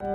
Hi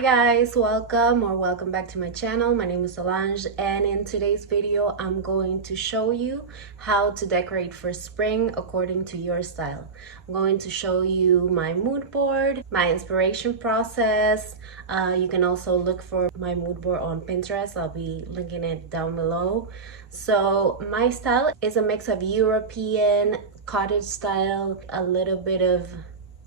guys, welcome back to my channel. My name is Solange, and in today's video I'm going to show you how to decorate for spring according to your style. I'm going to show you my mood board, my inspiration process. You can also look for my mood board on Pinterest. I'll be linking it down below. So my style is a mix of European, cottage style, a little bit of,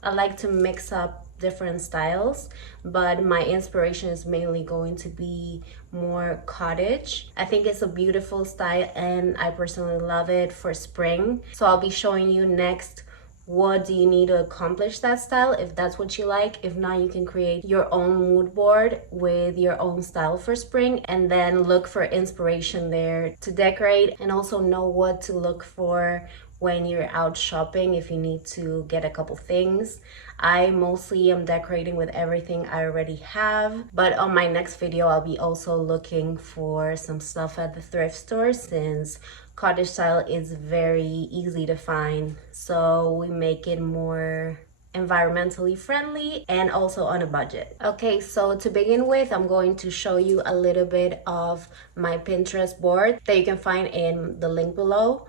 I like to mix up different styles, but my inspiration is mainly going to be more cottage. I think it's a beautiful style and I personally love it for spring. So I'll be showing you next what do you need to accomplish that style, if that's what you like. If not, you can create your own mood board with your own style for spring and then look for inspiration there to decorate, and also know what to look for when you're out shopping if you need to get a couple things. I mostly am decorating with everything I already have, but on my next video I'll be also looking for some stuff at the thrift store, since cottage style is very easy to find, so we make it more environmentally friendly and also on a budget. Okay, so to begin with, I'm going to show you a little bit of my Pinterest board that you can find in the link below.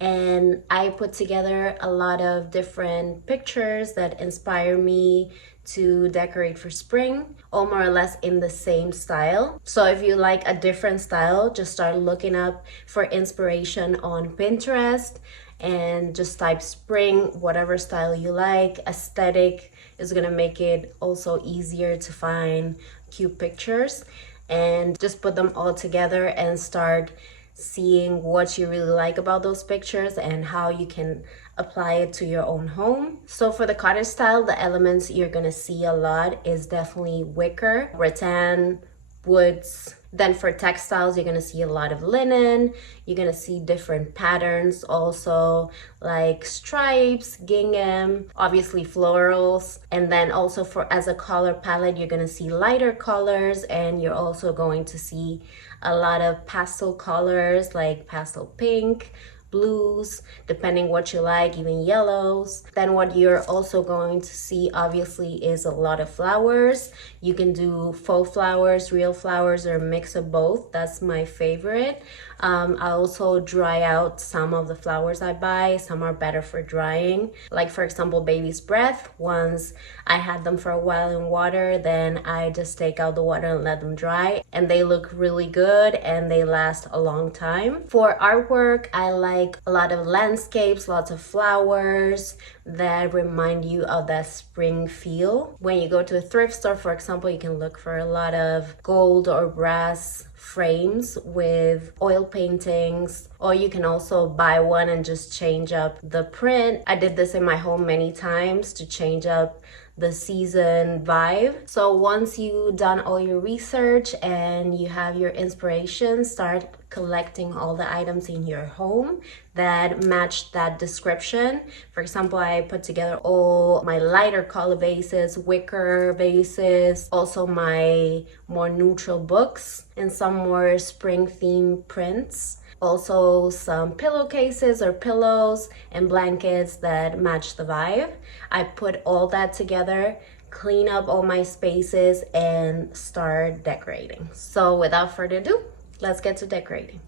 And I put together a lot of different pictures that inspire me to decorate for spring, all more or less in the same style. So if you like a different style, just start looking up for inspiration on Pinterest and just type spring, whatever style you like. Aesthetic is gonna make it also easier to find cute pictures, and just put them all together and start seeing what you really like about those pictures and how you can apply it to your own home. So for the cottage style, the elements you're gonna see a lot is definitely wicker, rattan, woods. Then for textiles, you're gonna see a lot of linen. You're gonna see different patterns also, like stripes, gingham, obviously florals. And then also for as a color palette, you're gonna see lighter colors, and you're also going to see a lot of pastel colors like pastel pink, blues, depending what you like, even yellows. Then what you're also going to see obviously is a lot of flowers. You can do faux flowers, real flowers, or a mix of both. That's my favorite. I also dry out some of the flowers I buy. Some are better for drying, like for example baby's breath. Once I had them for a while in water, then I just take out the water and let them dry, and they look really good and they last a long time. For artwork, I like a lot of landscapes, lots of flowers that remind you of that spring feel. When you go to a thrift store, for example, you can look for a lot of gold or brass frames with oil paintings, or you can also buy one and just change up the print. I did this in my home many times to change up the season vibe. So once you've done all your research and you have your inspiration, start collecting all the items in your home that match that description. For example, I put together all my lighter color vases, wicker vases, also my more neutral books, and some more spring themed prints. Also some pillowcases or pillows and blankets that match the vibe. I put all that together, clean up all my spaces, and start decorating. So without further ado, let's get to decorating.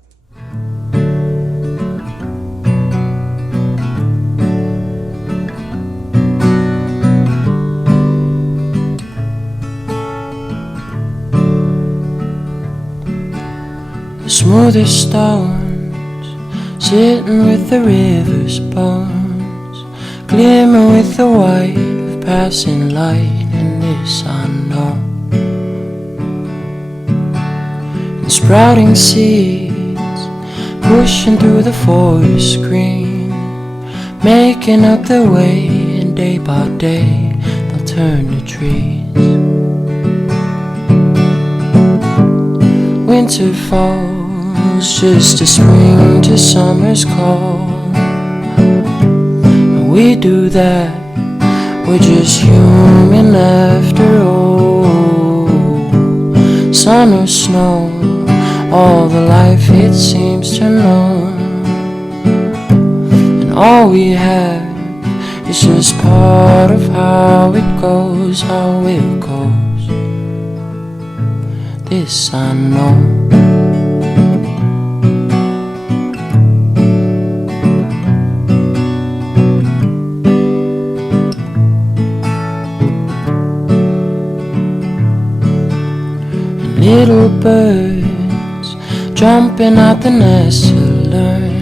The smoothest stones, sitting with the river's bones, glimmer with the white of passing light in this unknown. And sprouting seeds, pushing through the forest green, making up their way, and day by day they'll turn to trees. Winter falls It's just a spring to summer's call. We do that, we're just human after all. Sun or snow, all the life it seems to know. And all we have is just part of how it goes, how it goes. This I know. Little birds jumping out the nest to learn.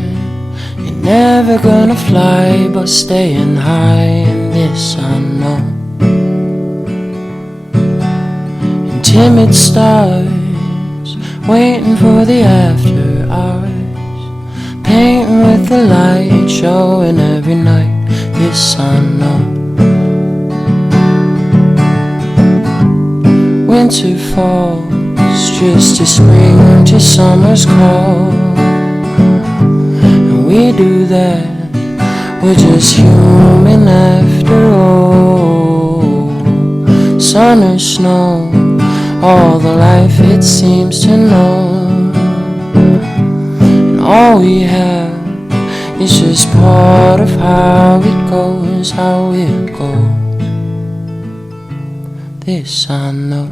You're never gonna fly but staying high, and this I know. And timid stars waiting for the after hours, painting with the light showing every night, this I know. Winter falls, just a spring to summer's call. And we do that, we're just human after all. Sun or snow, all the life it seems to know. And all we have is just part of how it goes, how it goes. This I know.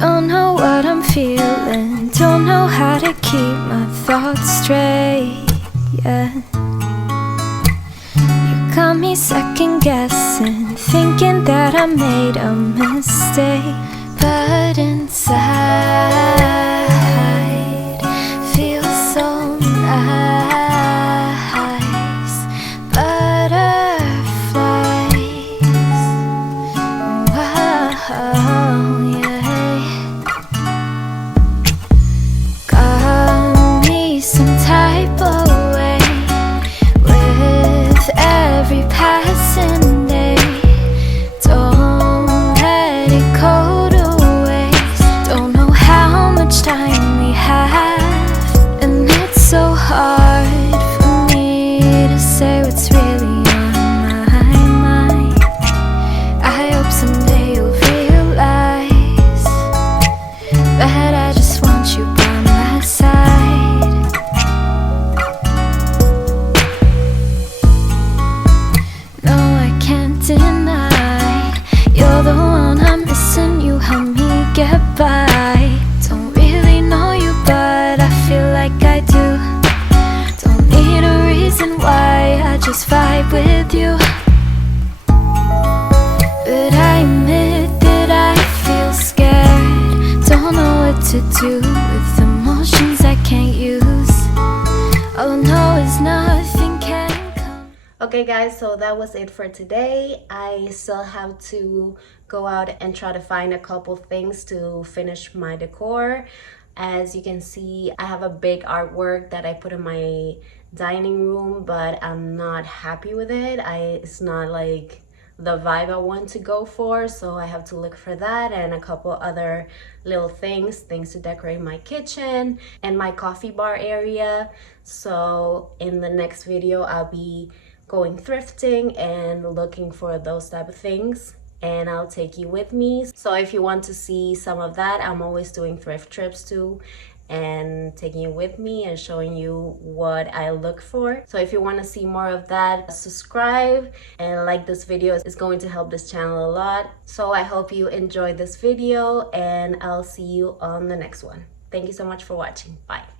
Don't know what I'm feeling, don't know how to keep my thoughts straight, yeah. You got me second guessing, thinking that I made a mistake. But inside, feels so nice. Butterflies, wow, yeah. Got me some type of way with every passing day. Don't let it go to waste. Don't know how much time we have, and it's so hard for me to say what's really on my mind. get by. Don't really know you, but I feel like I do. Don't need a reason why, I just vibe with you. But I admit that I feel scared. Don't know what to do with emotions I can't use. All I know is nothing can come. Okay guys, so that was it for today. I still have to go out and try to find a couple things to finish my decor. As you can see, I have a big artwork that I put in my dining room, but I'm not happy with it. It's not like the vibe I want to go for, so I have to look for that and a couple other little things to decorate my kitchen and my coffee bar area. So in the next video, I'll be going thrifting and looking for those type of things, and I'll take you with me. So if you want to see some of that, I'm always doing thrift trips too, and taking you with me and showing you what I look for. So if you want to see more of that, subscribe and like this video. It's going to help this channel a lot. So I hope you enjoyed this video, and I'll see you on the next one. Thank you so much for watching. Bye.